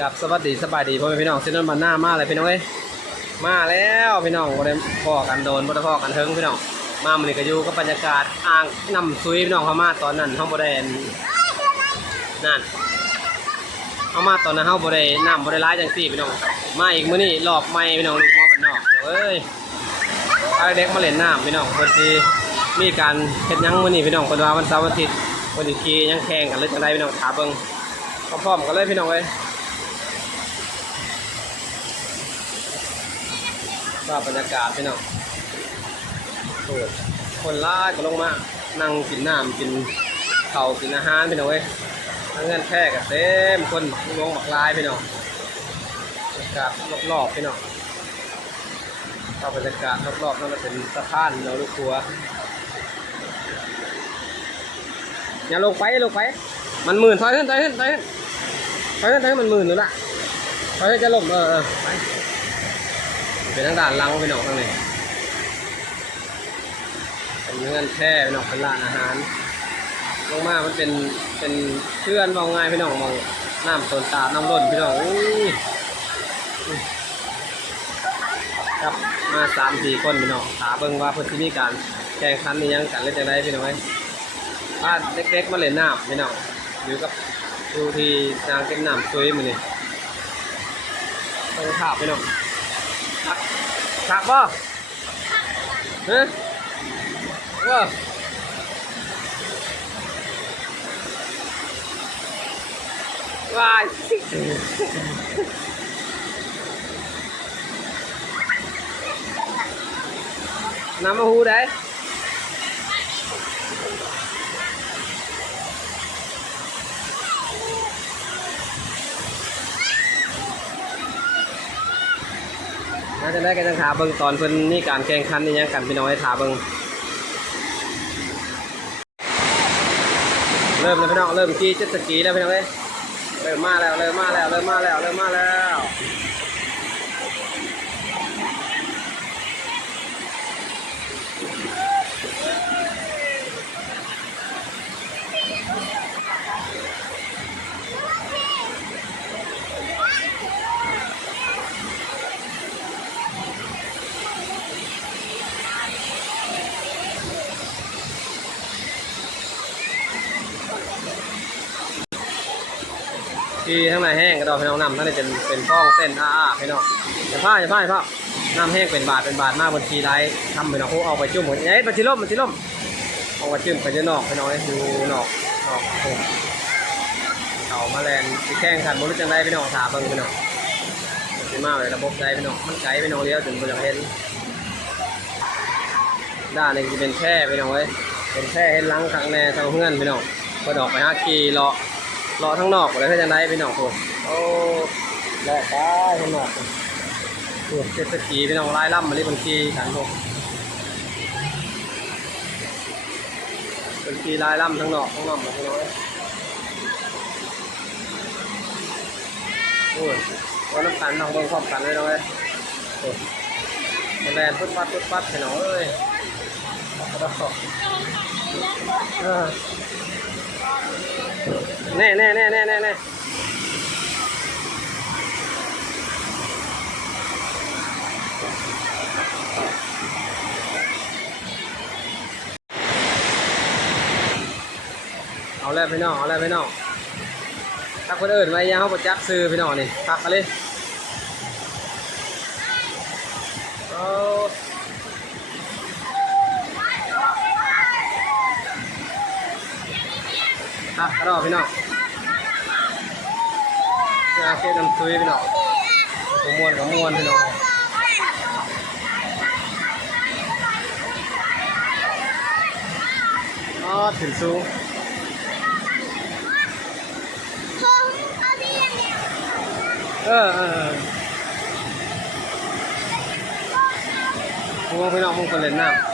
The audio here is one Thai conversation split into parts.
กับสวัสดีสบายดีพ่อแม่พี่น้องเส้นนนบันหน้ามาเลยพี่น้องเอ้ยมาแล้วพี่น้องบ่ได้พ่อกันโดนบ่ได้พ่อกันเทิงพี่น้องมามือนี้ก็อยู่กับบรรยากาศอ่างน้ำซุยพี่น้องเขามาตอนนั้นเฮาบ่ได้นนั่นเฮามาตอนนั้นเฮาบ่ได้น้ำบ่ได้ร้ายจังซี่พี่น้องมาอีกมื้อนี้รอบใหม่พี่น้องลูกมอบ้านนอกเอ้ยพาเด็กมาเล่นน้ำพี่น้องเพิ่นสิมีการเฮ็ดยังมื้อนี้พี่น้องเพิ่นว่าวันเสาร์วันอาทิตย์เพิ่นสิขี่ยังแข่งกันหรือจังไดพี่น้องถาเบิ่งพร้อมๆกันเลยพี่น้องเอ้ย ก็บรรยากาศพี่น้องโอ้คนล่ายก็ลงมานั่งกินน้ำกินเข้ากินอาหารพี่น้องเว้ยทั้งเงินแค่กับเต็มคนลงบักลายพี่น้องบรรยากาศรอบๆพี่น้องก็บรรยากาศรอบๆนั่นเป็นสะพานเราลูกครัวอย่าลงไปลงไปมันหมื่นถอยขึ้นถอยขึ้นถอยขึ้นถอยขึ้นถอยขึ้นมันหมื่นหรือละถอยขึ้นจะลงเออเออไป เป็นทางด้านลังไปหนองข้างในเป็นเงื่อนแค่ไปหนองเป็นร้านอาหารลงมามันเป็นเป็นเพื่อนมองง่ายพี่น้องมองน้ำโซนตาน้ำล้นพี่น้องอุ้ยครับมาสามสี่คนพี่น้องถาเบิ่งว่าเพิ่นที่มีการแข่งขันนี่ยังกันเล่นจังไดพี่น้องเอ้ยบ้านเด็กๆมาเล่นน้ำพี่น้องอยู่กับดูที่นางเก็บน้ำสวยมือนี่ต้องถาบพี่น้อง ขับบ่ฮะว่าว้ายน้ำมาหูได้ น่าจะได้กันจังถาเบิงตอนเพิ่นนี่การแข่งขันนี่ยังกันพี่น้องให้ถาเบิงเริ่มแล้วพี่น้องเริ่มขี่เจ็ตสกีแล้วพี่น้องเอ้ยเริ่มมาแล้วเริ่มมาแล้วเริ่มมาแล้วเริ่มมาแล้ว ขี่ทั้งในแห้งกระดอกพี่น้องน้ำทั้งในเป็นเป็นฟ้องเส้นอ้าๆพี่น้องอย่าพลาอย่าพลาอย่าพลาน้ำแห้งเป็นบาทเป็นบาทมากบนทีไรทำพี่น้องเอาไปจุ่มหมดเอ้ยมันสิล่มมันสิล่มเอาไปจุ่มไปจะนอกพี่น้องให้ดูนอกนอกโอ้เอามาแลนสิแข่งขันบนรถจังไรพี่น้องถาเบิ่งพี่น้องสิมาเลยระบบใจพี่น้องมันไกลพี่น้องเลี้ยวถึงบริเวณด้านนี้จะเป็นแค่พี่น้องเว้ยเป็นแค่เห็นหลังทางแน่ทางเพื่อนพี่น้องพอดอกไปห้ากีเลาะ รอทั้งนอกเลยเพื่อจะได้พี่น้องโอ้โอ้รอไปทั้งนอกโอ้เจ็ดสกีพี่น้องไล่ล่ำมาเรียบัญชีกันพวกบัญชีไล่ล่ำทั้งนอกทั้งนอกมาพี่น้องโอ้ยวันน้ำกันน้องเบิ่งพร้อมกันเลยน้องเอ้ยโอ้ยมันแดนพุดปัดพุดปัดพี่น้องเอ้ยเออ แน่แน่แน่แน่แน่แน่เอาแล้วพี่น้องเอาแล้วพี่น้องถ้าคนอื่นไว้ยังเขาประจักซื้อพี่น้องนี่ตักมาเลยเอา กกระดอพี่น้องอาเกน้ำซุยพี่น้องขมวนขมวนพี่น้องอ๋อถึงสูงเออเออเออพวกพี่น้องมึงคนเล่นน้ำ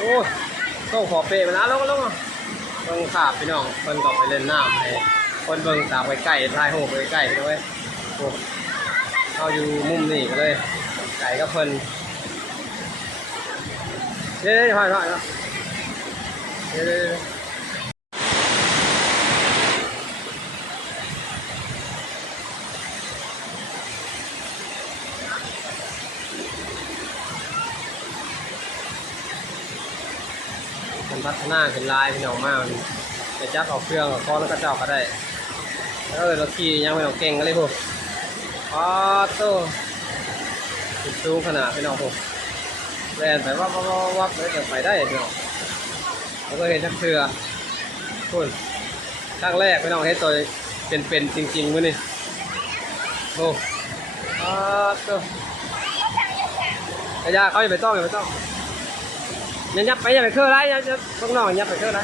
โอ้ยต้องขอเปรย์มาแล้วลงลงมาเบิ่งขาบพี่น้องเพิ่นก็ไปเล่นน้ำให้คนเบิ่งตามไปใกล้ทายหูไปใกล้ด้วยโอ้เอาอยู่มุมนี่ก็เลยไก่ก็เพิ่นเดี๋ยวเดี๋ยวถอยถอยถอยเดี๋ยวเดี๋ยวเดี๋ยว มันพัฒนาเป็นลายเป็นออกมามันจะจับเอาเครื่องเอาค้อนแล้วก็เจาะก็ได้ แล้วเลยเราขี่ยังไม่ต้องเก่งกันเลยพวกอ๋อโตสุดสูงขนาดพี่น้องพวกแล่นไปวับวับวับวับเลยจะไปได้พี่น้องแล้วก็เห็นชักเชือคุณครั้งแรกพี่น้องเห็นตัวเป็นๆจริงๆมื้อนี่โอ้อ๋อโตกระยาเขาอย่าไปต้องอย่าไปต้อง อย่ายับไปอย่าไปเคลื่อนไรอย่าอย่าต้องน้องอย่ายับไปเคลื่อนไร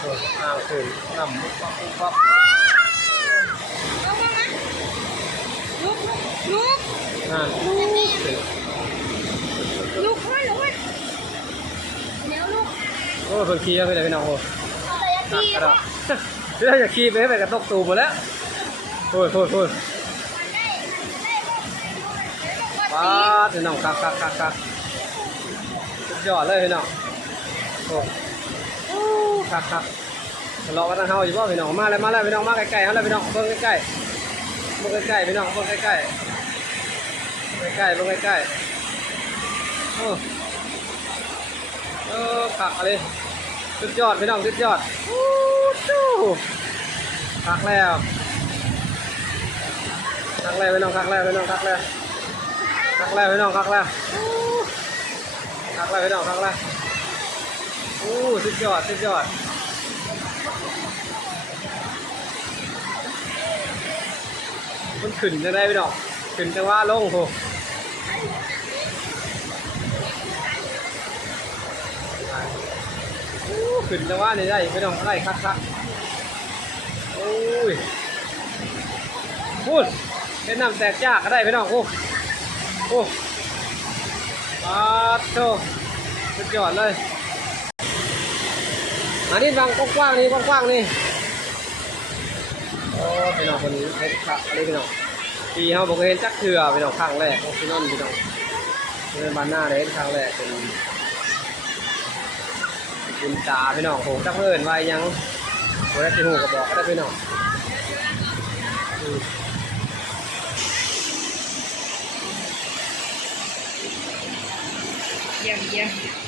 โอ้ยอ้าวคืนนำมุกปักมุกปักลงมาไหมลุกลุกอ่าลุกถึงลุกไม่ลุกเดี๋ยวลุกโอ้ยเพิ่งขี่แล้วพี่เลยพี่น้องโอ้ยเอาแต่ยาหนักตีกระดาษพี่เราจะขี่ไปให้ไปกระตกตูมหมดแล้วโอ้ยโอ้ยโอ้ย ป้าดพี่น้องคักคักคักคักสุดยอดเลยพี่น้องโอ้โอ้คักคักทะเลาะกันทางเฮาอยู่ป่ะพี่น้องมาเลยมาเลยพี่น้องมาใกล้ๆเฮาเลยพี่น้องเบิ่งใกล้ๆเบิ่งใกล้ๆพี่น้องเบิ่งใกล้ๆใกล้ๆเบิ่งใกล้ๆโอ้เออขักอะไรสุดยอดพี่น้องสุดยอดโอ้จู้ขักแล้วขักแล้วพี่น้องขักแล้วพี่น้องขักแล้ว ขักแล้วพี่น้องขักแล้วอู้ขักแล้วพี่น้องขักแล้วอู้สุดยอดสุดยอดมันขึ้นจะได้พี่น้องขึ้นจังว่าลงโหโอ้ขึ้นจังหวะนี่ได้ไม่ต้องไล่คักคักโอ้ยพูดเป็นน้ำแตกจากก็ได้ไม่ต้องโอ้ โอ้ปาดโตสุดยอดเลยอันนี้บางกว้างๆนี่กว้างๆนี่โอ้พี่น้องคนนี้เห็นคักอะไรพี่น้องปีเขาบอกเห็นจักเถื่อพี่น้องครั้งแรกของพี่น้องพี่น้องเป็นบ้านหน้าเลยเห็นครั้งแรกเป็นบุญตาพี่น้องโหจักเพิ่อนไว้ยังบ่ได้สิฮู้ก็บอกก็ได้พี่น้อง อืม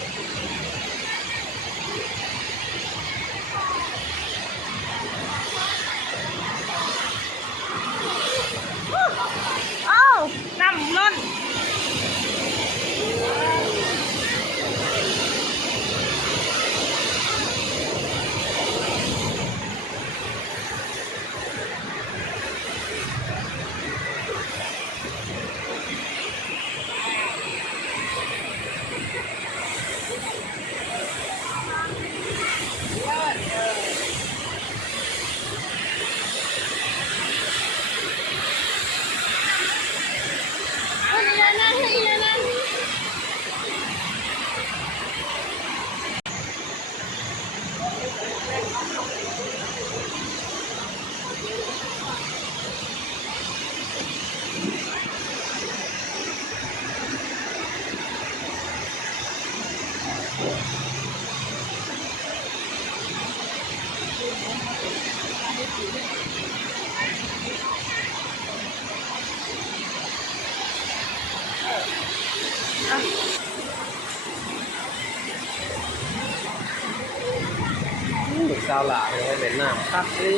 สาวหลานให้เป็นน้ำคักสิ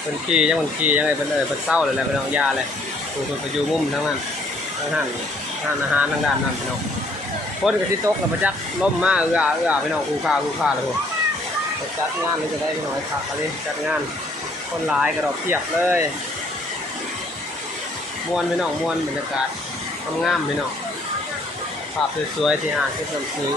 เพิ่นขี่ยังมันขี่ยังไงเพิ่นเอ่ยเพิ่นเศร้าเลยแหละพี่น้องยาเลยผู้เพิ่นไปอยู่มุมทั้งนั้นทั้งหันทานอาหารทั้งด้านนั้นพี่น้องคนกับที่ตกแล้วมาจักล้มมาเอือเอือพี่น้องคู่ค่าคู่ค่าเลยพวกจัดงานเลยจะได้พี่น้องคักอะไรจัดงาน คนหลายกระดอกเพียบเลยมวนพี่น้องมวนบรรยากาศงามๆพี่น้อง ภาพสวยๆที่อ่างเก็บน้ำซื้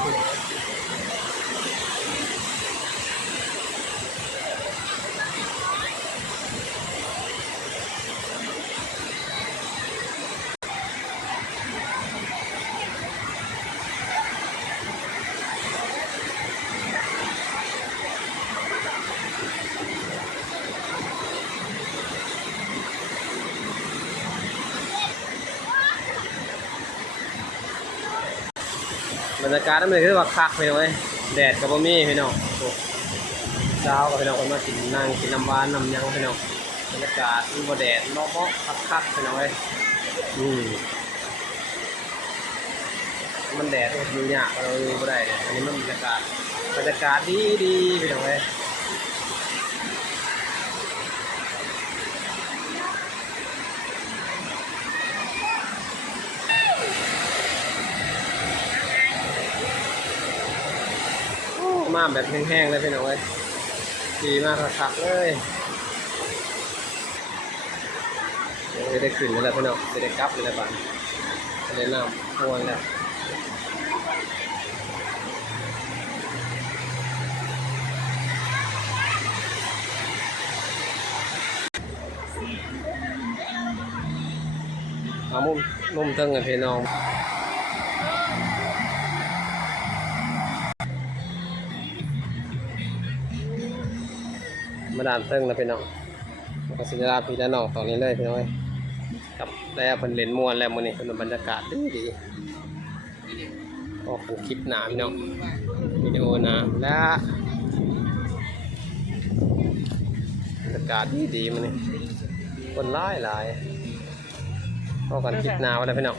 รรยากาศนั่นเลยคือว่าคักพี่น้องเอ้ยแดดกับบ่มีพี่น้องเช้ากับพี่น้องคนมากินนั่งกินน้ำหวานน้ำยังพี่น้องบรรยากาศมันบ่แดดเนาะเพราะคักๆพี่น้องเอ้ยอืมมันแดดอยู่ยากเราอยู่บ่ได้เนี่ยอันนี้มันบรรยากาศบรรยากาศดีดีพี่น้องเอ้ย มาแบบแห้งๆเลยพี่น้องเอ้ยดีมากคักเลยเดี๋ยวได้ขึ้นแล้วแหละพี่น้องจะได้กลับเลยแหละบ้านจะได้น้ำม่วนแล้วเอามุมมุมเทิงเลยพี่น้อง ดามเติ้งนะพี่น้องก็สิลาพี่และน้องตอนนี้เลยพี่น้องเอ้ยครับแล้วเพิ่นเล่นมวนแล้วมื้อนี้เพิ่นบรรยากาศดีดีก็เป็นคลิปหนาพี่น้องวิดีโอหนาและบรรยากาศดีดีมื้อนี้คนหลายหลายก็กันคลิปหนาวแล้วพี่น้อง